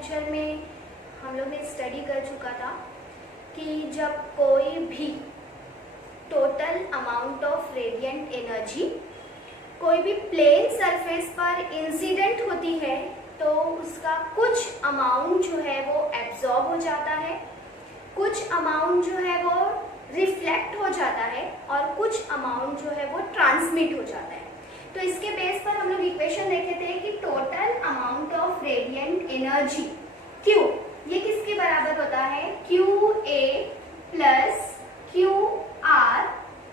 Lecture में हम लोग ने स्टडी कर चुका था कि जब कोई भी total amount of radiant energy कोई भी प्लेन सरफेस पर इंसिडेंट होती है तो उसका कुछ अमाउंट जो है वो एब्जॉर्ब हो जाता है, कुछ अमाउंट जो है वो रिफ्लेक्ट हो जाता है और कुछ अमाउंट जो है वो ट्रांसमिट हो जाता है। तो इसके बेस पर हम लोग इक्वेशन देखे थे कि total amount of radiant energy Q ये किसके बराबर होता है, QA plus QR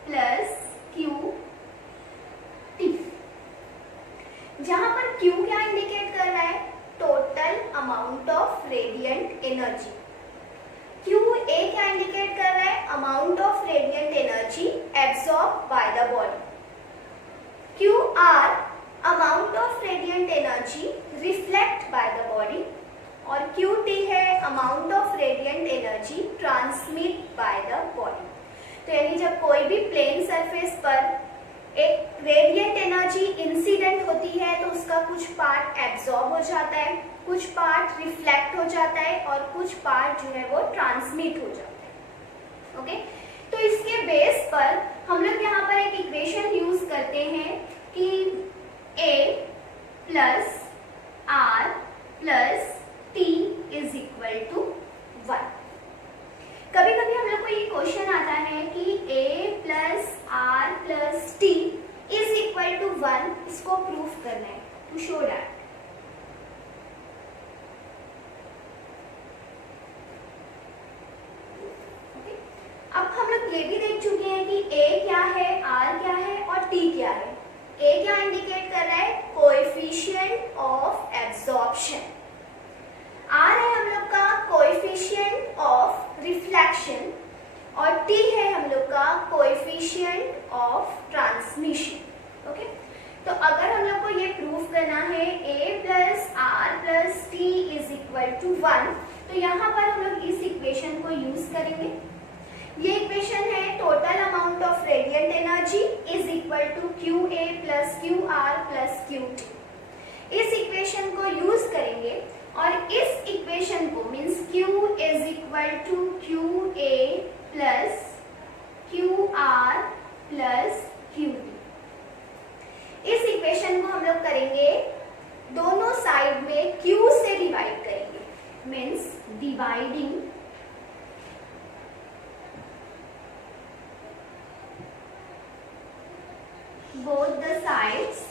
plus QT, जहां पर Q क्या इंडिकेट कर रहा है, total amount of radiant energy. QA क्या इंडिकेट कर रहा है, amount of radiant energy absorb by the body. QR amount of radiant energy reflect by the body और QT है amount of radiant energy transmit by the body. तो यानी जब कोई भी प्लेन सरफेस पर एक रेडिएंट एनर्जी इंसिडेंट होती है तो उसका कुछ पार्ट एब्सॉर्ब हो जाता है, कुछ पार्ट रिफ्लेक्ट हो जाता है और कुछ पार्ट जो है वो ट्रांसमिट हो जाता है। ओके, तो इसके बेस पर हम लोग यहाँ पर एक इक्वेशन यूज करते हैं कि A plus R plus T is equal to 1। कभी कभी हम लोग को ये क्वेश्चन आता है कि A plus R plus T is equal to 1, इसको प्रूफ करना है, टू शो दैट। अब हम लोग ये भी देख चुके हैं कि A क्या है, R क्या है और T क्या है। A क्या इंडिकेट कर रहा है, कोएफिशिएंट ऑफ एब्जॉर्प्शन। R है हम लोग का कोएफिशिएंट ऑफ रिफ्लेक्शन और T है हम लोग का कोएफिशिएंट ऑफ ट्रांसमिशन। ओके, तो अगर हम लोग को ये प्रूफ करना है A plus R plus T is equal to 1, तो यहाँ पर हम लोग इस इक्वेशन को यूज करेंगे। ये इक्वेशन है total amount of radiant energy is equal to QA plus QR plus QT। इस इक्वेशन को यूज करेंगे और इस इक्वेशन को means Q is equal to QA plus QR plus QT, इस इक्वेशन को हम लोग करेंगे दोनों साइड में Q से डिवाइड करेंगे, means dividing both the sides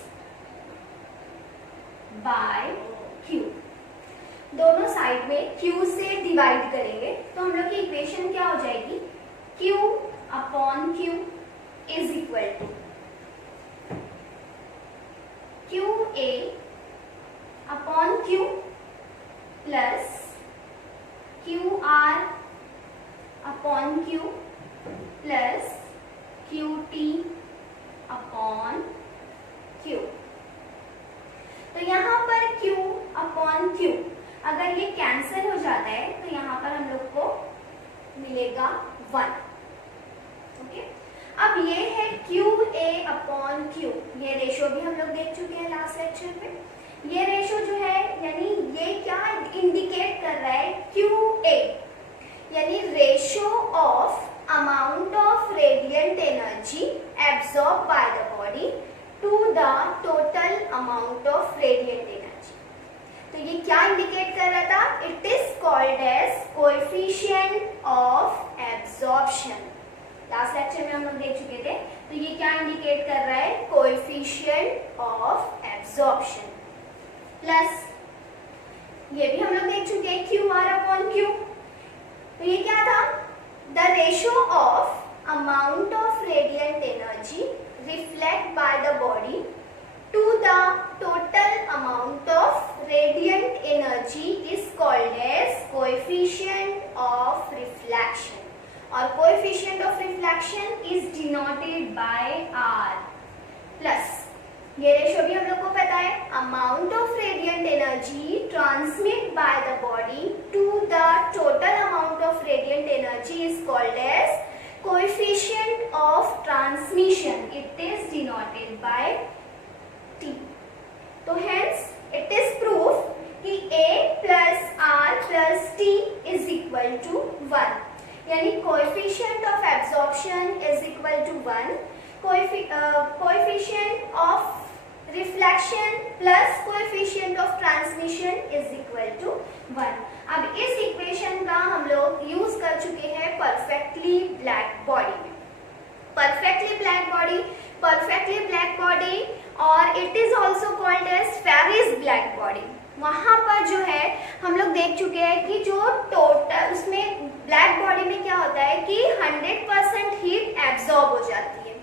by Q। दोनों साइड में Q से डिवाइड करेंगे तो हम लोग की इक्वेशन क्या हो जाएगी, Q upon Q is equal to QA upon Q plus QR upon Q plus QT upon Q। तो यहाँ पर Q अपॉन Q अगर ये कैंसिल हो जाता है तो यहाँ पर हम लोग को मिलेगा 1। ओके, अब ये है QA अपॉन Q, ये रेशो भी हम लोग देख चुके हैं लास्ट लेक्चर पे। ये रेशो जो है यानी ये क्या इंडिकेट कर रहा है, QA यानी ratio of amount of radiant energy absorbed by the body to the total amount of radiant energy। तो ये क्या इंडिकेट कर रहा था, it is called as coefficient of absorption। Last lecture में हम लोग देख चुके थे, तो ये क्या इंडिकेट कर रहा है, coefficient of absorption प्लस ये भी हम लोग देख चुके हैं QR अपॉन Q। तो ये क्या था, the ratio of amount of radiant energy reflect by the body to the total amount of radiant energy is called as coefficient of reflection और coefficient of reflection is denoted by R plus ये ratio भी हम लोग को पता है, amount of radiant energy transmit by the body to the total amount of radiant energy is called as coefficient of transmission, it is denoted by T। तो hence it is proof कि A plus equal to 1, यानी coefficient of absorption is equal to 1, coefficient of reflection plus coefficient of transmission is equal to 1। अब इस equation का हम लोग use कर चुके हैं परफेक्टली ब्लैक बॉडी में। परफेक्टली ब्लैक बॉडी और it is also called as Ferry's black body, वहां पर जो है हम लोग देख चुके हैं कि जो टोटल उसमें ब्लैक बॉडी में क्या होता है कि 100% हीट एब्जॉर्ब हो जाती है।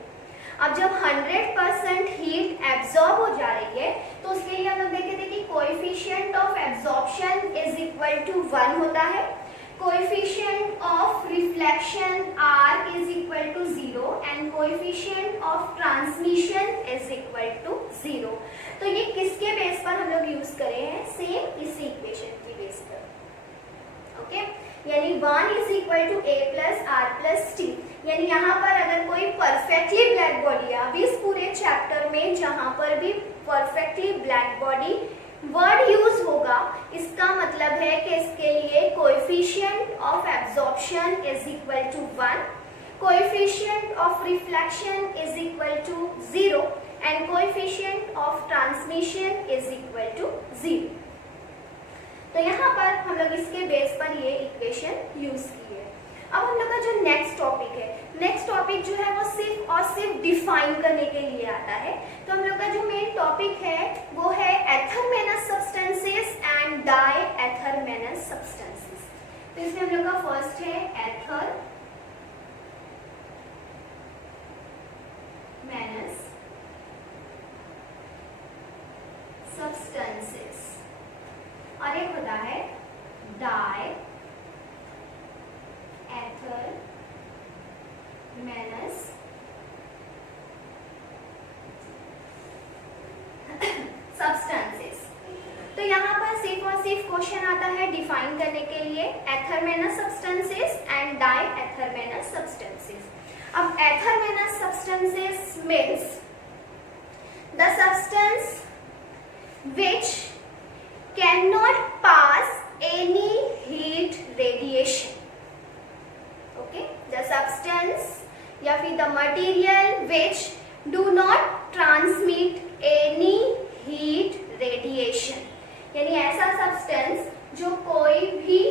अब जब 100% हीट एब्जॉर्ब हो जा रही है तो उसके लिए हम लोग देखे थे कि coefficient of absorption is equal to 1 होता है, coefficient of reflection R is equal to 0 and coefficient of transmission is equal to 0। तो ये किसके बेस पर हम लोग यूज करे हैं? सेम इसी इक्वेशन की बेस पर। ओके, यानी 1 is equal to A plus R plus T। यानी यहाँ पर अगर कोई परफेक्टली ब्लैक बॉडी है, अभी इस पूरे चैप्टर में जहाँ पर भी perfectly black body word use होगा, इसका मतलब है कि इसके लिए coefficient of absorption is equal to 1, coefficient of reflection is equal to 0 and coefficient of transmission is equal to 0। तो यहाँ पर हम लोग इसके बेस पर ये इक्वेशन यूज की है। अब हम लोग का जो नेक्स्ट टॉपिक है, नेक्स्ट टॉपिक जो है वो सिर्फ और सिर्फ डिफाइन करने के लिए आता है। तो हम लोग का जो मेन टॉपिक है वो है athermanous substances and diathermanous substances. तो इसमें हम लोग का फर्स्ट है एथरमेनस सब्सटेंसेस और एक होता है डायएथरमेनस सब्सटेंसेस। तो यहाँ पर सिर्फ और सिर्फ क्वेश्चन आता है डिफाइन करने के लिए athermanous substances and diathermanous substances. अब athermanous substances means the substance which cannot pass any heat radiation. Okay, the substance या फिर the material which do not transmit any heat radiation, यानी ऐसा सब्सटेंस जो कोई भी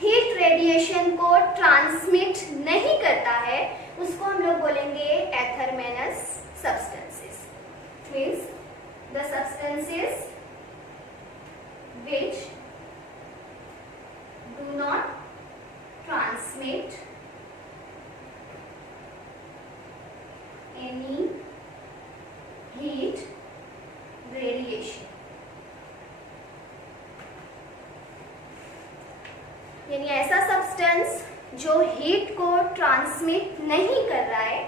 हीट रेडिएशन को transmit नहीं करता है, उसको हम लोग बोलेंगे athermanous substances. Means the substances which do not transmit any heat radiation, यानी ऐसा सब्सटेंस जो हीट को ट्रांसमिट नहीं कर रहा है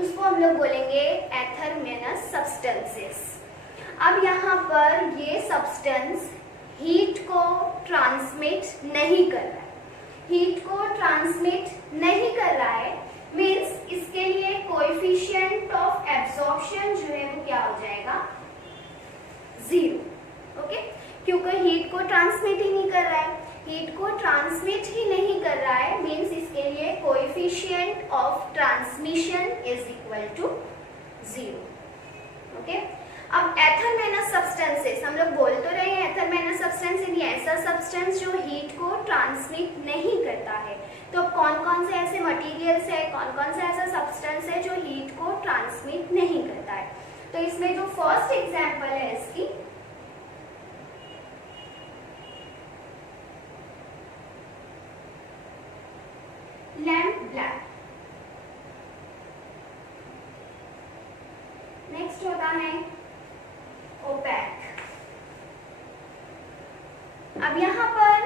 उसको हम लोग बोलेंगे एथरमेनस सब्सटेंसेस। अब यहाँ पर ये सब्सटेंस हीट को ट्रांसमिट नहीं कर रहा है, हीट को ट्रांसमिट नहीं कर रहा है मीन्स इसके लिए कोएफिशिएंट ऑफ एब्जॉर्प्शन जो है वो क्या हो जाएगा? 0। ओके, क्योंकि हीट को ट्रांसमिट ही नहीं कर रहा है, हीट को ट्रांसमिट ही नहीं कर रहा है मीन्स इसके लिए coefficient of transmission is equal to 0। Okay, अब एथरमेनस सब्सटेंसेस हम लोग बोल तो रहे हैं एथरमेनस सब्सटेंस यानी ऐसा सब्सटेंस जो हीट को ट्रांसमिट नहीं करता है। तो कौन कौन से ऐसे मटेरियल्स है, कौन कौन सा ऐसा सब्सटेंस है जो हीट को ट्रांसमिट नहीं करता है? तो इसमें जो फर्स्ट एग्जांपल है इसकी लैम्प ब्लैक, नेक्स्ट होता है ओपैक। अब यहाँ पर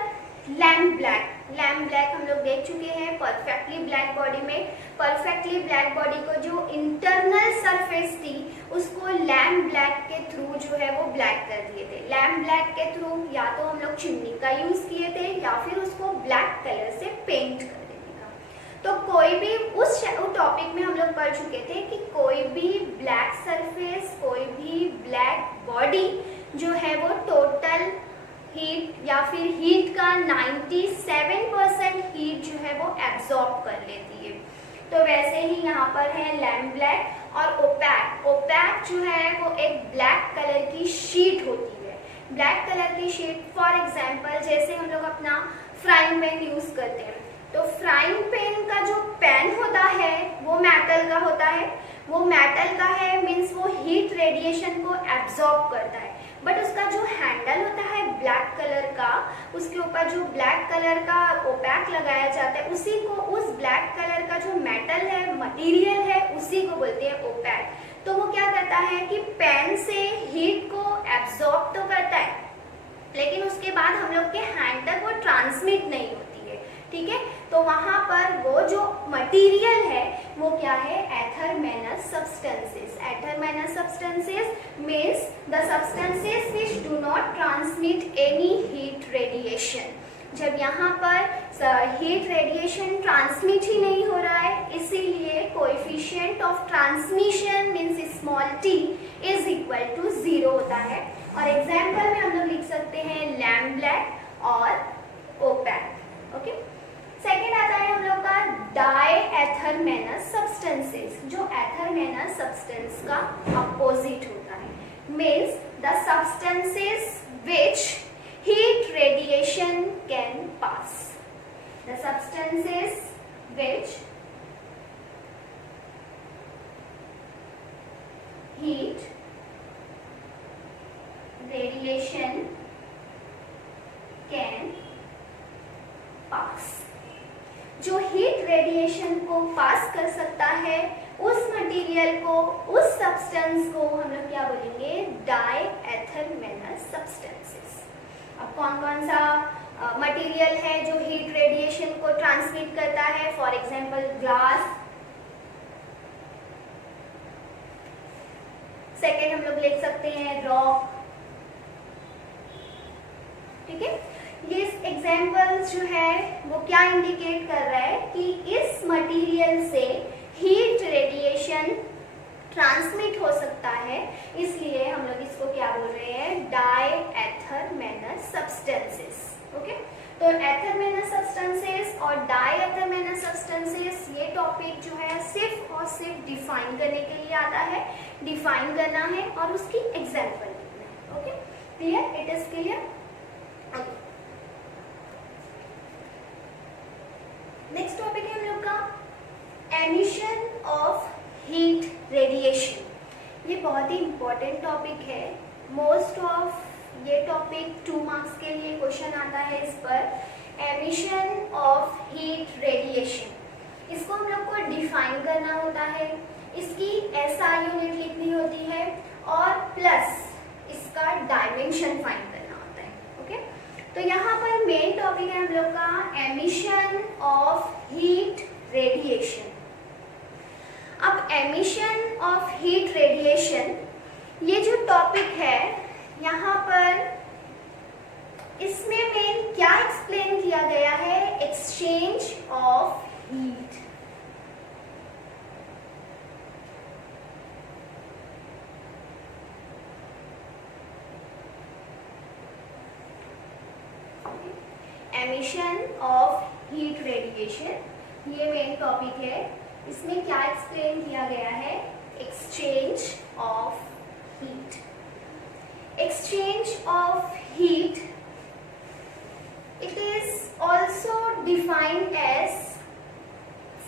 लैम्प ब्लैक हम लोग देख चुके हैं परफेक्टली ब्लैक बॉडी में। परफेक्टली ब्लैक बॉडी को जो इंटरनल सरफेस थी उसको लैम्प ब्लैक के थ्रू जो है वो ब्लैक कर दिए थे। लैम्प ब्लैक के थ्रू या तो हम लोग चुन्नी का यूज किए थे या फिर उसको ब्लैक कलर से पेंट कर देने का। तो कोई भी उस टॉपिक में हम लोग पढ़ चुके थे कि कोई भी ब्लैक सरफेस, कोई भी ब्लैक बॉडी जो है वो टोटल हीट या फिर हीट का 97% हीट जो है वो एब्जॉर्ब कर लेती है। तो वैसे ही यहाँ पर है लैम्प ब्लैक और ओपैक। ओपैक जो है वो एक ब्लैक कलर की शीट होती है। ब्लैक कलर की शीट, फॉर एग्जांपल जैसे हम लोग अपना फ्राइंग पैन यूज करते हैं, तो फ्राइंग पैन का जो पैन होता है वो मेटल का होता है। वो मेटल का है मीन्स वो हीट रेडिएशन को एब्जॉर्ब करता है, बट उसका जो हैंडल होता है ब्लैक कलर का, उसके ऊपर जो ब्लैक कलर का ओपैक लगाया जाता है, उसी को, उस ब्लैक कलर का जो मेटल है, मटेरियल है, उसी को बोलते हैं ओपैक। तो वो क्या करता है कि पैन से हीट को एब्जॉर्ब तो करता है, लेकिन उसके बाद हम लोग के हैंड तक वो ट्रांसमिट नहीं होती है, ठीक है। तो वहां पर वो जो मटेरियल है वो क्या है, athermanous substances. Athermanous substances means the substances which do not transmit any heat radiation. जब यहाँ पर हीट रेडिएशन ट्रांसमिट ही नहीं हो रहा है, इसीलिए coefficient of transmission means small t is equal to 0 होता है। और एग्जाम्पल में हम लोग लिख सकते हैं लैम्प ब्लैक और ओपैक। ओके, सेकेंड आता है हम लोग का डायएथरमेनस सब्सटेंसेस, जो एथरमेनस सब्सटेंस का अपोजिट होता है। Means the substances which heat radiation can pass. The substances which heat radiation can pass. जो हीट रेडिएशन को पास कर सकता है, उस मटेरियल को, उस सब्सटेंस को हम लोग क्या बोलेंगे, डायएथरमेनस सब्सटेंसेस। अब कौन कौन सा मटेरियल है जो हीट रेडिएशन को ट्रांसमिट करता है, फॉर एग्जांपल ग्लास। सेकेंड हम लोग लिख सकते हैं रॉक, ठीक है। ये एग्जांपल्स जो है वो क्या इंडिकेट कर रहा है कि इस मटेरियल से हीट रेडिएशन ट्रांसमिट हो सकता है, इसलिए हम लोग इसको क्या बोल रहे हैं, डायएथरमेनस सब्सटेंसेस। ओके, तो एथरमेनस सब्सटेंसेस और डायएथरमेनस सब्सटेंसेस, ये टॉपिक जो है सिर्फ और सिर्फ डिफाइन करने के लिए आता है। डिफाइन करना है और उसकी एग्जांपल लिखना है। Okay, clear, it is clear. Next topic है हम लोग का एमिशन ऑफ हीट रेडिएशन। ये बहुत ही इंपॉर्टेंट टॉपिक है। मोस्ट ऑफ ये टॉपिक 2 मार्क्स के लिए क्वेश्चन आता है इस पर। एमिशन ऑफ हीट रेडिएशन, इसको हम लोग को डिफाइन करना होता है, इसकी SI यूनिट लिखनी होती है और प्लस इसका डायमेंशन फाइंड करना होता है। ओके, तो यहाँ पर मेन टॉपिक है हम लोग का एमिशन ऑफ हीट रेडिएशन। अब एमिशन ऑफ हीट रेडिएशन, ये जो टॉपिक है यहाँ पर इसमें मेन क्या एक्सप्लेन किया गया है, exchange of heat. Emission of heat radiation, ये मेन टॉपिक है। इसमें क्या एक्सप्लेन किया गया है, exchange of heat. Exchange of heat, it is also defined as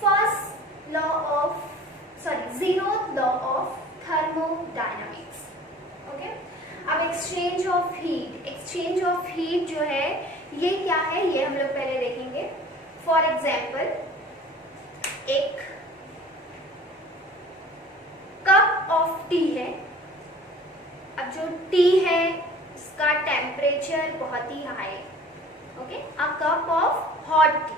first law of, zeroth law of thermodynamics. Okay, अब exchange of heat, exchange of heat जो है ये क्या है, ये हम लोग पहले देखेंगे। फॉर एग्जाम्पल, एक कप ऑफ टी है। अब जो टी है उसका टेम्परेचर बहुत ही हाई है। Okay, a cup of hot T.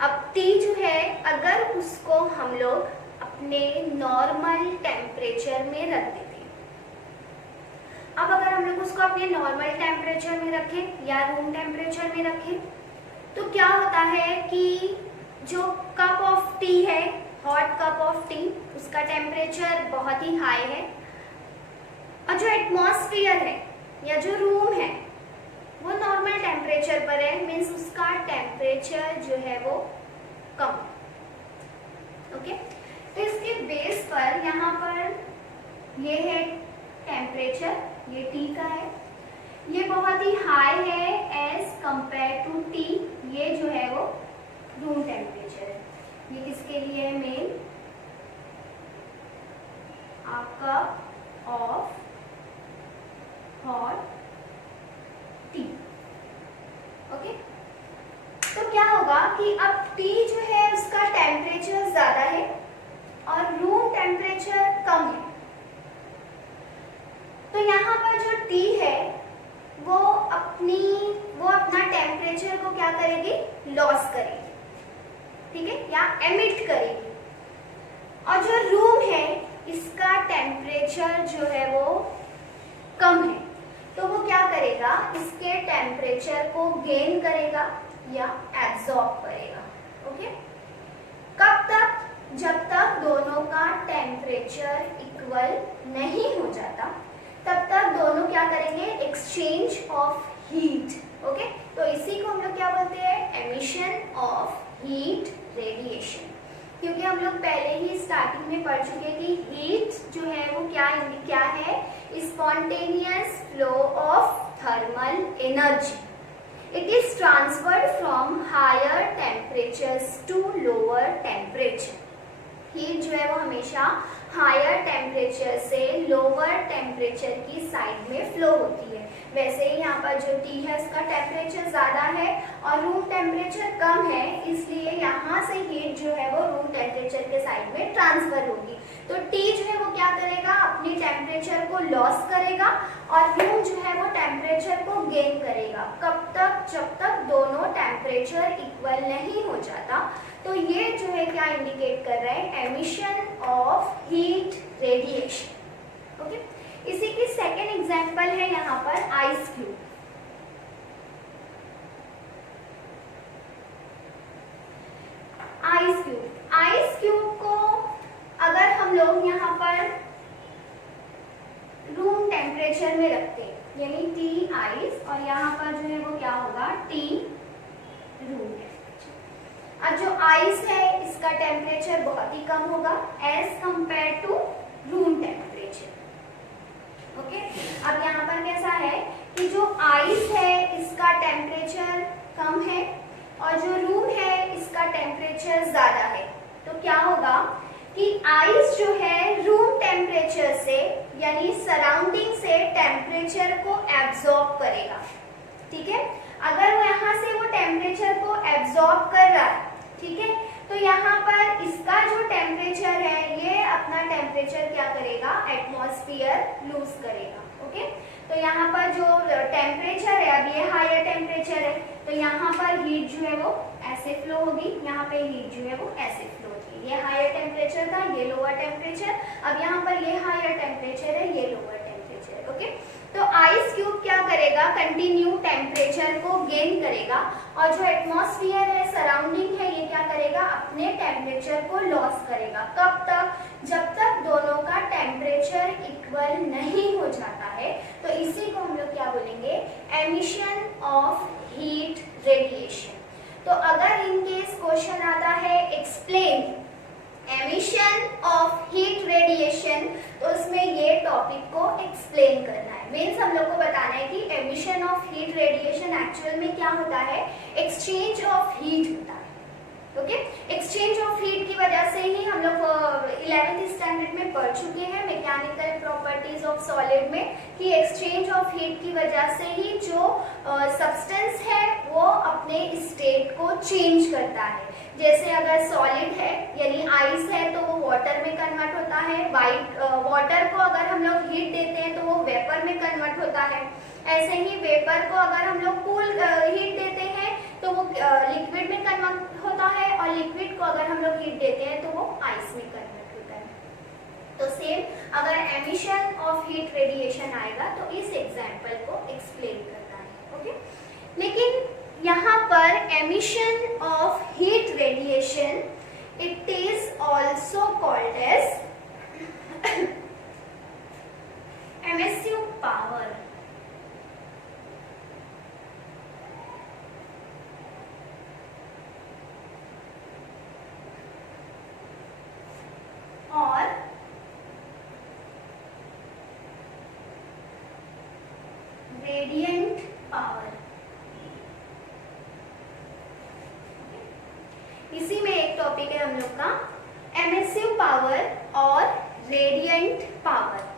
अब टी जो है अगर उसको हम लोग अपने नॉर्मल टेम्परेचर में रख देते हैं, अब अगर हम लोग उसको अपने नॉर्मल टेम्परेचर में रखें या रूम टेम्परेचर में रखें, तो क्या होता है कि जो कप ऑफ टी है, हॉट कप ऑफ टी, उसका टेम्परेचर बहुत ही हाई है और जो एटमॉस्फेयर है या जो रूम है वो टेम्परेचर पर है, मीन्स उसका टेम्परेचर जो है वो कम। ओके, तो इसके बेस पर यहाँ पर ये है टेम्परेचर, ये T का है, ये बहुत ही हाई है एज कंपेयर टू T, ये जो है वो रूम टेम्परेचर है। ये किसके लिए है? Main a cup of hot T. Okay, तो क्या होगा कि अब T जो है उसका टेम्परेचर ज्यादा है और रूम टेम्परेचर कम है, तो यहाँ पर जो T है वो अपना टेम्परेचर को क्या करेगी? लॉस करेगी, ठीक है, या एमिट करेगी। और जो रूम है इसका टेम्परेचर जो है वो कम है, तो वो क्या करेगा? इसके टेम्परेचर को गेन करेगा या एब्जॉर्ब करेगा। ओके, कब तक? जब तक दोनों का टेम्परेचर इक्वल नहीं हो जाता, तब तक दोनों क्या करेंगे? Exchange of heat. ओके, तो इसी को हम लोग क्या बोलते हैं? Emission of heat radiation. क्योंकि हम लोग पहले ही स्टार्टिंग में पढ़ चुके कि हीट जो है वो क्या है? Spontaneous flow of thermal energy. It is transferred from higher temperatures to lower temperature. Heat जो है वो हमेशा हायर टेम्परेचर से लोअर टेम्परेचर की साइड में फ्लो होती है। वैसे ही यहाँ पर जो T है उसका टेम्परेचर ज्यादा है और रूम टेम्परेचर कम है, इसलिए यहाँ से हीट जो है वो रूम टेम्परेचर के साइड में ट्रांसफर होगी। तो T जो है वो क्या करेगा? अपनी टेम्परेचर को लॉस करेगा और रूम जो है वो टेम्परेचर को गेन करेगा। कब तक? जब तक दोनों टेम्परेचर इक्वल नहीं हो जाता। तो ये जो है क्या इंडिकेट कर रहा है? Emission of heat radiation. Okay, इसी की सेकेंड एग्जाम्पल है यहाँ पर आइस क्यूब। आइस क्यूब को अगर हम लोग यहाँ पर रूम टेम्परेचर में रखते हैं, यानी T आइस और यहाँ पर जो है वो क्या होगा? T room temperature. अब जो आइस है इसका टेम्परेचर बहुत ही कम होगा as compare to room temperature. Okay, अब यहाँ पर कैसा है कि जो आइस है इसका टेम्परेचर कम है और जो रूम है इसका टेम्परेचर ज्यादा है। तो क्या होगा कि आइस जो है रूम टेम्परेचर से यानी सराउंडिंग से टेम्परेचर को एब्जॉर्ब करेगा। ठीक है, अगर वो यहाँ से वो टेम्परेचर को एब्जॉर्ब कर रहा है, ठीक है, तो यहाँ पर इसका जो टेम्परेचर है ये अपना टेम्परेचर क्या करेगा? एटमॉस्फेयर लूज करेगा। ओके, तो यहाँ पर जो टेम्परेचर है, अब ये हायर टेम्परेचर है, तो यहाँ पर हीट जो है वो ऐसे फ्लो होगी, यहाँ पे हीट जो है वो ऐसे फ्लो होगी। ये हायर टेम्परेचर था, ये लोअर टेम्परेचर, अब यहाँ पर ये हायर टेम्परेचर है, ये लोअर टेम्परेचर है। ओके, तो आइस क्यूब क्या करेगा? कंटिन्यू टेम्परेचर को गेन करेगा और जो एटमॉस्फेयर है, सराउंडिंग है, ये क्या करेगा? अपने टेम्परेचर को लॉस करेगा। कब तक? जब तक दोनों का टेम्परेचर इक्वल नहीं हो जाता है। तो इसी को हम लोग क्या बोलेंगे? Emission of heat radiation. तो अगर इन केस क्वेश्चन आता है explain emission of heat radiation, तो उसमें ये टॉपिक को एक्सप्लेन करना है। मीन्स हम लोग को बताना है कि emission of heat radiation actual में क्या होता है? एक्सचेंज ऑफ हीट होता है। ओके, एक्सचेंज ऑफ हीट की वजह से ही हम लोग 11th स्टैंडर्ड में पढ़ चुके हैं मैकेनिकल प्रॉपर्टीज ऑफ सॉलिड में कि एक्सचेंज ऑफ हीट की वजह से ही जो सब्सटेंस है वो अपने स्टेट को चेंज करता है। जैसे अगर सॉलिड है यानी आइस है तो वो वाटर में कन्वर्ट होता है, वाटर को अगर हम लोग हीट देते हैं तो वो वेपर में कन्वर्ट होता है। ऐसे ही वेपर को अगर हम लोग कूल हीट देते हैं तो वो लिक्विड में कन्वर्ट होता है और लिक्विड को अगर हम लोग हीट देते हैं तो वो आइस में कन्वर्ट होता है। तो सेम अगर एमिशन ऑफ हीट रेडिएशन आएगा तो इस एग्जाम्पल को एक्सप्लेन करना है। ओके, लेकिन यहाँ पर emission of heat radiation it is also called as emissive power. Power. इसी में एक टॉपिक है हम लोग का एमिसिव पावर और रेडिएंट पावर।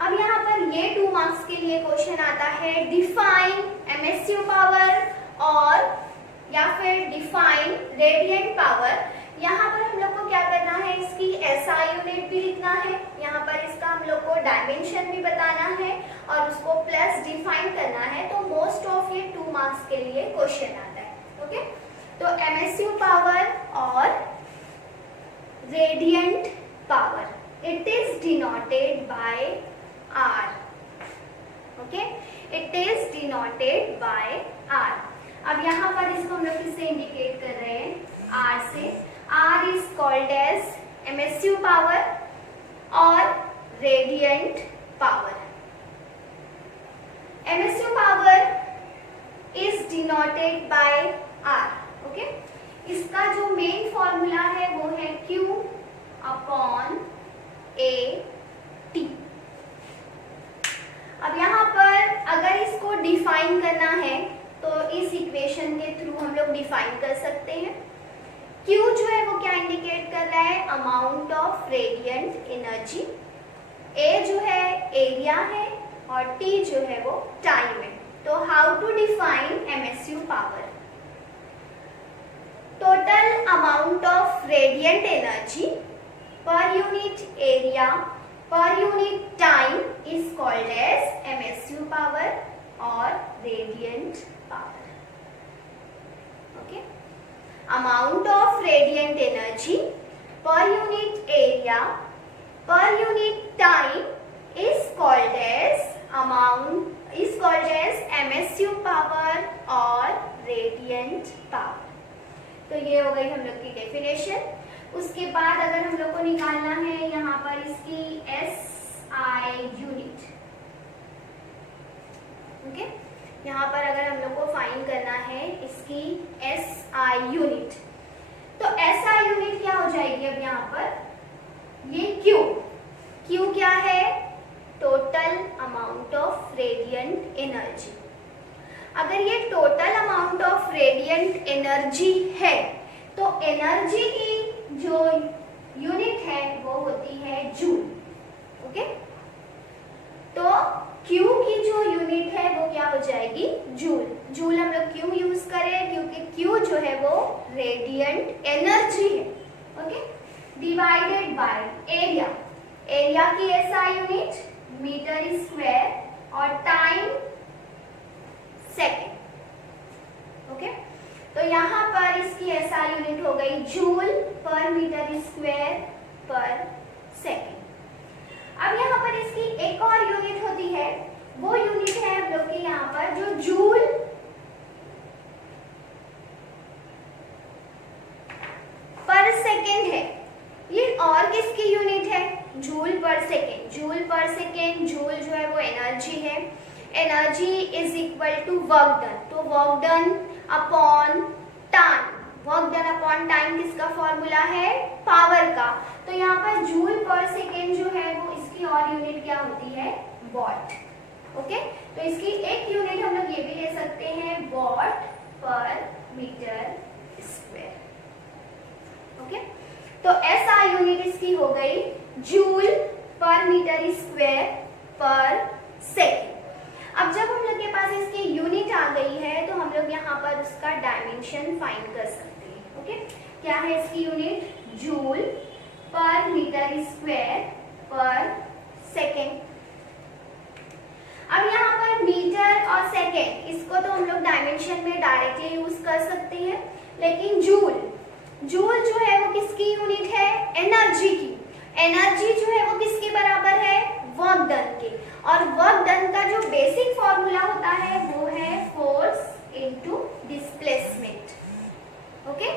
अब यहाँ पर ये 2 मार्क्स के लिए क्वेश्चन आता है डिफाइन एमिसिव पावर और या फिर डिफाइन रेडिएंट पावर। यहाँ पर हम लोग को क्या करना है, इसकी एसआई यूनिट भी लिखना है, यहाँ पर इसका हम लोग को डायमेंशन भी बताना है और उसको प्लस डिफाइन करना है। तो मोस्ट ऑफ ये 2 मार्क्स के लिए क्वेश्चन आता है। ओके, तो एमिसिव पावर और radiant power, it is denoted by R. Okay, it is denoted by R. अब यहाँ पर इसको हम लोग किससे इंडिकेट कर रहे हैं, R से। R is called as emissive power और radiant power. Emissive power is denoted by R. Okay, इसका जो मेन फॉर्मूला है वो है Q अपॉन A T। अब यहाँ पर अगर इसको डिफाइन करना है तो इस इक्वेशन के थ्रू हम लोग डिफाइन कर सकते हैं। Q जो है वो क्या इंडिकेट कर रहा है, amount of radiant energy. A जो है एरिया है और T जो है वो टाइम है। तो how to define emissive power, total amount of radiant energy per unit area per unit time is called as emissive power or radiant power. Okay, amount of radiant energy per unit area per unit time is called as emissive power or radiant power. तो ये हो गई हम लोग की definition. उसके बाद अगर हम लोग को निकालना है यहाँ पर इसकी SI यूनिट। ओके, यहाँ पर अगर हम लोग को फाइंड करना है इसकी SI यूनिट, तो SI यूनिट क्या हो जाएगी, अब यहाँ पर ये Q क्या है, total amount of radiant energy. अगर ये total amount of radiant energy है तो एनर्जी की जो यूनिट है वो होती है जूल। ओके, तो Q की जो यूनिट है वो क्या हो जाएगी, जूल। जूल हम लोग क्यों यूज करें, क्योंकि Q जो है वो रेडिएंट एनर्जी है। Okay, divided by area. Area की SI यूनिट मीटर स्क्वायर और टाइम सेकेंड। ओके, तो यहाँ पर इसकी SI यूनिट हो गई joule per metre square per second. अब यहाँ पर इसकी एक और यूनिट होती है, वो यूनिट है हम लोग के यहाँ पर जो जूल पर सेकेंड है। ये और किसकी यूनिट है, joule per second. Joule per second, joule जो है वो एनर्जी है। Energy is equal to work done, तो work done upon time. Work done upon time किसका फॉर्मूला है, पावर का। तो यहाँ पर जूल पर सेकेंड जो है वो इसकी और यूनिट क्या होती है, वॉट। ओके, तो इसकी एक यूनिट हम लोग ये भी ले सकते हैं, वॉट पर मीटर स्क्वायर। ओके, तो SI यूनिट इसकी हो गई joule per metre square per second. अब जब हम लोग के पास इसकी यूनिट आ गई है तो हम लोग यहाँ पर उसका डायमेंशन फाइंड कर सकते हैं। ओके, क्या है इसकी unit, joule per metre square per second. अब यहाँ पर मीटर और सेकेंड, इसको तो हम लोग डायमेंशन में डायरेक्टली यूज कर सकते हैं, लेकिन जूल जो है वो किसकी यूनिट है, एनर्जी की। एनर्जी जो है वो किसके बराबर है, वर्क डन के। और वर्क डन का जो बेसिक फॉर्मूला होता है वो है force into displacement. Okay,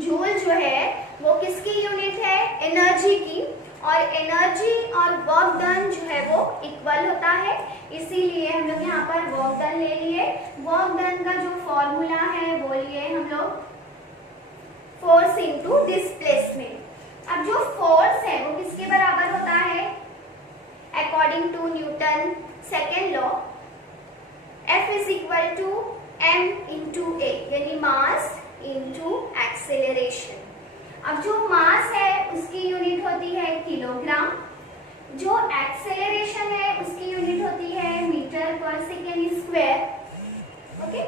joule जो है वो किसकी यूनिट है, एनर्जी की। और एनर्जी और वर्क डन जो है वो इक्वल होता है, इसीलिए हम लोग यहाँ पर वर्क डन ले लिए। वर्क डन का जो फॉर्मूला है वो लिए हम लोग फोर्स इनटू डिस्प्लेसमेंट। अब जो फोर्स है वो किसके बराबर होता है, according to Newton second law, F is equal to m into a, यानी मास इंटू एक्सेलरेशन। अब जो मास है उसकी यूनिट होती है किलोग्राम, जो एक्सेलरेशन है उसकी यूनिट होती है मीटर पर सेकेंड स्क्वायर। ओके,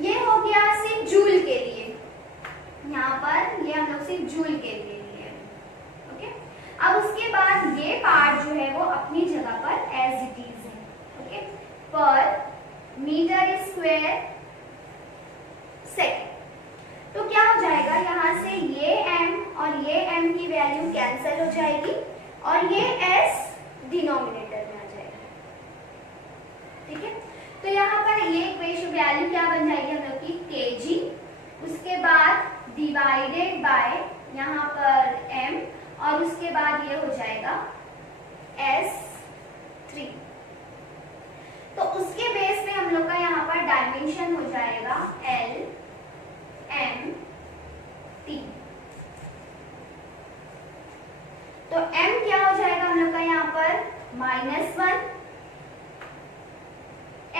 ये हो गया सिर्फ जूल के लिए, यहाँ पर ये हम लोग सिर्फ जूल के लिए लिए। ओके, अब उसके बाद ये पार्ट जो है वो अपनी जगह पर एज इट इज है। ओके, पर मीटर स्क्वायर सेकेंड। तो क्या हो जाएगा, यहाँ से ये m और ये m की वैल्यू कैंसिल हो जाएगी और ये s डिनोमिनेटर में आ जाएगा। ठीक है, तो यहाँ पर ये इक्वेशन वैल्यू क्या बन जाएगी हम लोग की kg, उसके बाद डिवाइडेड बाय यहाँ पर m और उसके बाद ये हो जाएगा s3। तो उसके बेस पे हम लोग का यहाँ पर डायमेंशन हो जाएगा L M T। तो M क्या हो जाएगा हम लोग का यहाँ पर -1,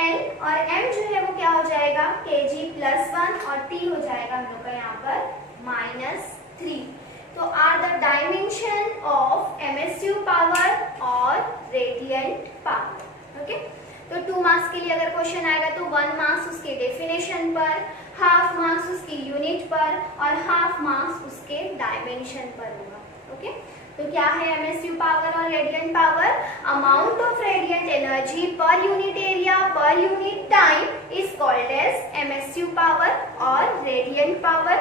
L और M जो है वो क्या हो जाएगा kg +1 और T हो जाएगा हम लोग का यहाँ पर -3। तो are the dimension of MSU power और रेडियंट पावर। ओके, तो 2 मार्क्स के लिए अगर क्वेश्चन आएगा तो 1 मार्क्स उसके डेफिनेशन पर, हाफ मार्क्स उसकी यूनिट पर और हाफ मार्क्स उसके डायमेंशन पर होगा। ओके, तो क्या है MSU पावर और radiant power? Amount of radiant energy per unit area per unit time is called as MSU power और रेडियंट पावर।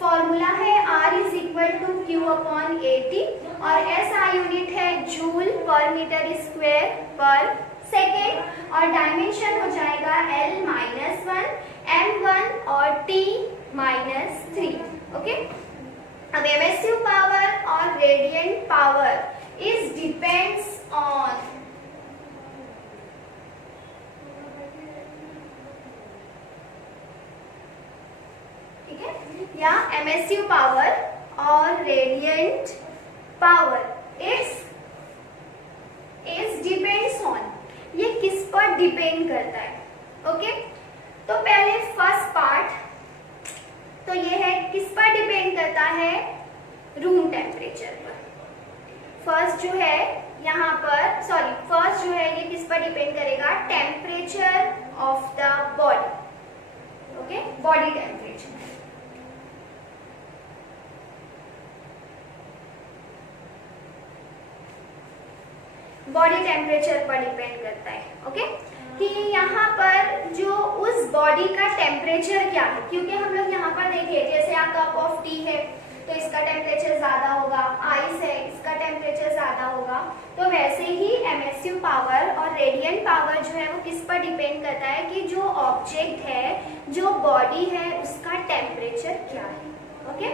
फॉर्मूला है R is equal to Q/AT और SI यूनिट है joule per metre square per second और dimension हो जाएगा L-1, M1 और T-3। Okay, अब MSU power और radiant power is depends on ठीक है, या MSU पावर और radiant power is depends on, ये किस पर डिपेंड करता है। ओके, तो पहले फर्स्ट पार्ट तो ये है किस पर डिपेंड करता है, रूम टेम्परेचर पर। फर्स्ट जो है यहाँ पर फर्स्ट जो है ये किस पर डिपेंड करेगा, temperature of the body. Okay, body temperature. Body temperature पर डिपेंड करता है। ओके, कि यहाँ पर जो उस बॉडी का टेम्परेचर क्या है, क्योंकि हम लोग यहाँ पर देखिए जैसे यहाँ कप ऑफ टी है तो इसका टेम्परेचर ज्यादा होगा, आइस है इसका टेम्परेचर ज्यादा होगा, तो वैसे ही MSU पावर और रेडियंट पावर जो है वो किस पर डिपेंड करता है कि जो ऑब्जेक्ट है, जो बॉडी है उसका टेम्परेचर क्या है। ओके,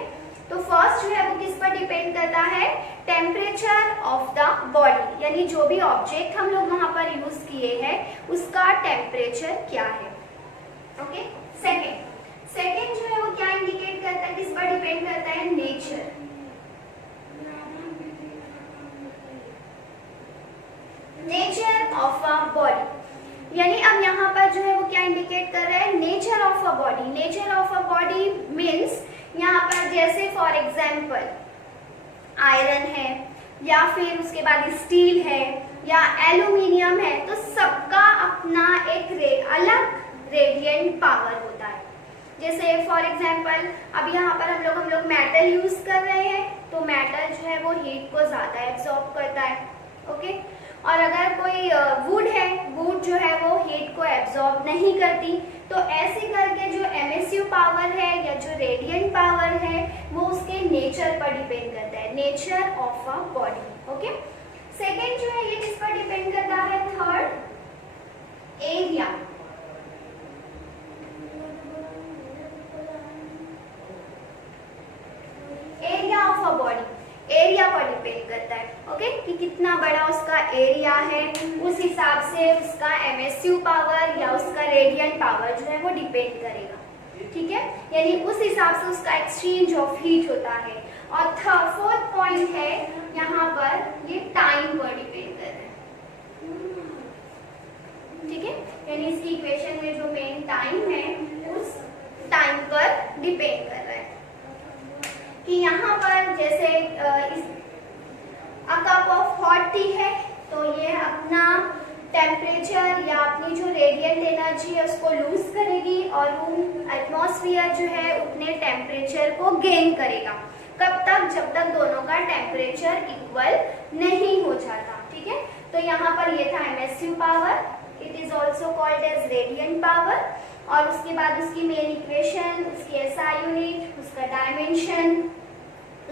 तो फर्स्ट जो है वो किस पर डिपेंड करता है, टेम्परेचर ऑफ द बॉडी, यानी जो भी ऑब्जेक्ट हम लोग वहां पर यूज किए हैं उसका टेम्परेचर क्या है। ओके, सेकेंड जो है वो क्या इंडिकेट करता है, किस पर डिपेंड करता है, nature. Nature of a body, यानी अब यहाँ पर जो है वो क्या इंडिकेट कर रहा है, nature of a body. Nature of a body means यहाँ पर जैसे फॉर एग्जाम्पल आयरन है या फिर उसके बाद स्टील है या एल्यूमिनियम है, तो सबका अपना एक अलग रेडियंट पावर होता है। जैसे फॉर एग्जाम्पल अब यहाँ पर हम लोग मेटल यूज कर रहे हैं तो मेटल जो है वो हीट को ज्यादा एब्जॉर्ब करता है। ओके, और अगर कोई वुड है, वुड जो है वो हीट को एब्जॉर्ब नहीं करती, तो ऐसे करके जो MSU पावर है या जो रेडियंट पावर है वो उसके नेचर पर डिपेंड करता है, nature of a body. Okay, second जो है ये किस पर डिपेंड करता है, third, area. Area of a body area पर डिपेंड करता है। ओके, कि कितना बड़ा उसका एरिया है, उस हिसाब से उसका MSU पावर या उसका रेडियंट पावर जो है वो डिपेंड करेगा। ठीक है, यानी उस हिसाब से उसका एक्सचेंज ऑफ हीट होता है। और फोर्थ पॉइंट है यहाँ पर ये टाइम पर डिपेंड कर रहा है। ठीक है, यानी इसकी इक्वेशन में जो मेन टाइम है उस टाइम पर डिपेंड कर रहा है कि यहाँ पर जैसे a cup of hot T है तो ये अपना टेम्परेचर या अपनी जो रेडिएंट एनर्जी है उसको लूज करेगी और रूम एटमॉस्फेयर जो है उतने टेम्परेचर को गेन करेगा। कब तक? जब तक दोनों का टेम्परेचर इक्वल नहीं हो जाता। ठीक है, तो यहाँ पर ये था MSU power, it is also called as radiant power. और उसके बाद उसकी मेन इक्वेशन, उसकी SI यूनिट, उसका डायमेंशन।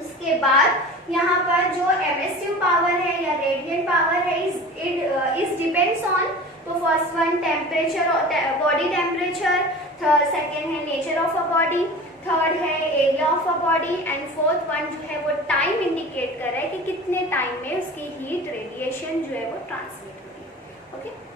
उसके बाद यहाँ पर जो MSU पावर है या रेडियंट पावर है इज डिपेंड्स ऑन, तो first one temperature, body temperature, second है nature of a body, third है area of a body and fourth one जो है वो टाइम इंडिकेट कर रहा है कि कितने टाइम में उसकी हीट रेडिएशन जो है वो ट्रांसमिट होगी। ओके।